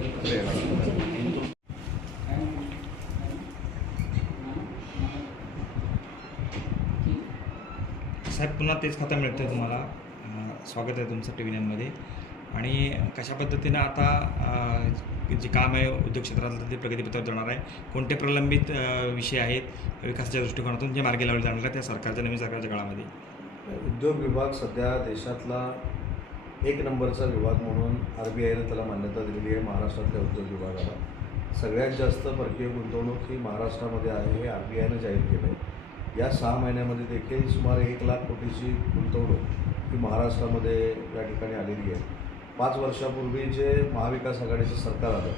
साहेब पुन्हा तेच खातं मिळतं आहे तुम्हाला स्वागत आहे तुमचं टी व्ही नाईनमध्ये. आणि कशा पद्धतीनं आता जे काम आहे उद्योग क्षेत्रातलं ते प्रगतीपत्रात जाणार आहे? कोणते प्रलंबित विषय आहेत विकासाच्या दृष्टिकोनातून जे मार्गी लावले जाणार आहे त्या सरकारच्या नवीन सरकारच्या काळामध्ये? उद्योग विभाग सध्या देशातला एक नंबरचा विभाग म्हणून आर बी आयनं त्याला मान्यता दिलेली आहे महाराष्ट्रातल्या उद्योग विभागाला. सगळ्यात जास्त परकीय गुंतवणूक ही महाराष्ट्रामध्ये आहे हे आर बी आयनं जाहीर केलं आहे. या सहा महिन्यामध्ये देखील सुमारे एक लाख कोटीची गुंतवणूक ही महाराष्ट्रामध्ये या ठिकाणी आलेली आहे. पाच वर्षापूर्वी जे महाविकास आघाडीचं सरकार आलं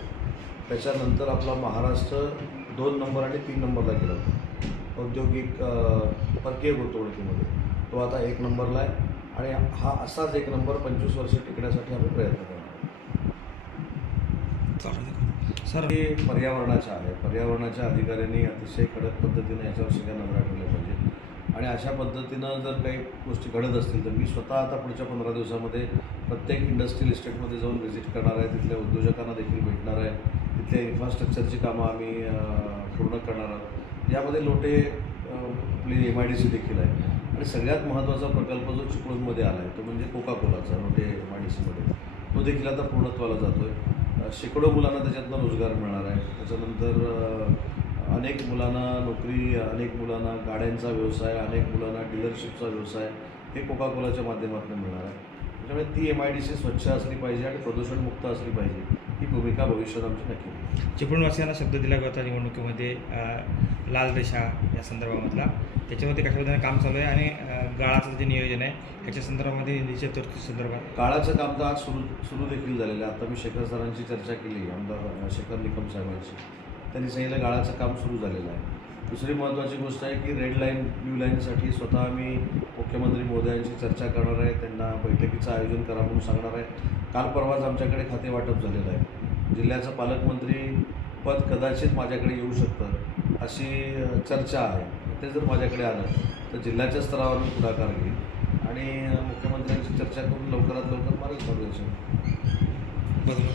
त्याच्यानंतर आपला महाराष्ट्र दोन नंबर आणि तीन नंबरला गेला औद्योगिक परकीय गुंतवणुकीमध्ये. तो आता एक नंबरला आहे. आणि हा असाच एक नंबर पंचवीस वर्ष टिकण्यासाठी आम्ही प्रयत्न करणार सर हे पर्यावरणाच्या आहे. पर्यावरणाच्या अधिकाऱ्यांनी अतिशय कडक पद्धतीने याच्यावर सगळ्या नजरा ठेवल्या पाहिजे आणि अशा पद्धतीनं जर काही गोष्टी घडत असतील तर मी स्वतः आता पुढच्या पंधरा दिवसामध्ये प्रत्येक इंडस्ट्रियल इस्टेटमध्ये जाऊन व्हिजिट करणार आहे. तिथल्या उद्योजकांना देखील भेटणार आहे. तिथल्या इन्फ्रास्ट्रक्चरची कामं आम्ही पूर्ण करणार आहोत. यामध्ये लोटे आपली एम आय डी सी देखील आहे. आणि सगळ्यात महत्त्वाचा प्रकल्प जो चिपळूणमध्ये आला आहे तो म्हणजे कोका कोलाचा लोटे एम आय डी सीमध्ये तो देखील आता पूर्णत्वाला जातो आहे शेकडो मुलांना त्याच्यातनं रोजगार मिळणार आहे. त्याच्यानंतर अनेक मुलांना नोकरी अनेक मुलांना गाड्यांचा व्यवसाय अनेक मुलांना डीलरशिपचा व्यवसाय हे कोका कोलाच्या माध्यमातून मिळणार आहे. त्याच्यामुळे ती एम आय डी सी स्वच्छ असली पाहिजे आणि प्रदूषणमुक्त असली पाहिजे. ही भूमिका भविष्यात आमची नक्की. चिपळूणवासियांना शब्द दिला होता निवडणुकीमध्ये लाल रेषा या संदर्भामधला. त्याच्यामध्ये कशा पद्धतीने काम चालू आहे आणि गाळाचं जे नियोजन आहे ह्याच्या संदर्भामध्ये निधीच्या तरतूद संदर्भात. काळाचं काम तर आज सुरू सुरू देखील झालेलं आहे. आता मी शेखर सरांची चर्चा केली आमदार शेखर निकम साहेबांशी. त्यांनी सांगितलं गाळाचं काम सुरू झालेलं आहे. दुसरी महत्त्वाची गोष्ट आहे की रेड लाईन ब्ल्यू लाईनसाठी स्वतः आम्ही मुख्यमंत्री मोदयांशी चर्चा करणार आहे. त्यांना बैठकीचं आयोजन करा म्हणून सांगणार आहे. काल परवाच आमच्याकडे खाते वाटप झालेलं आहे. जिल्ह्याचं पालकमंत्री पद कदाचित माझ्याकडे येऊ शकतं अशी चर्चा आहे. ते जर माझ्याकडे आलं तर जिल्ह्याच्या स्तरावर मी पुढाकार घेईन आणि अ, मुख्यमंत्र्यांशी चर्चा करून लवकरात लवकर मार्गदर्शन बदल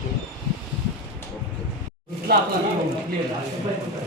साहेबांना झालं